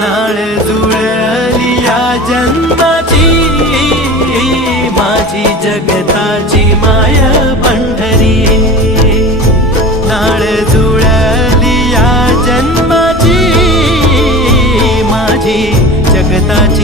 नाळ जुळली या जन्माची माझी जगताची माय पंढरी नाळ जुळली या जन्माची माझी जगताची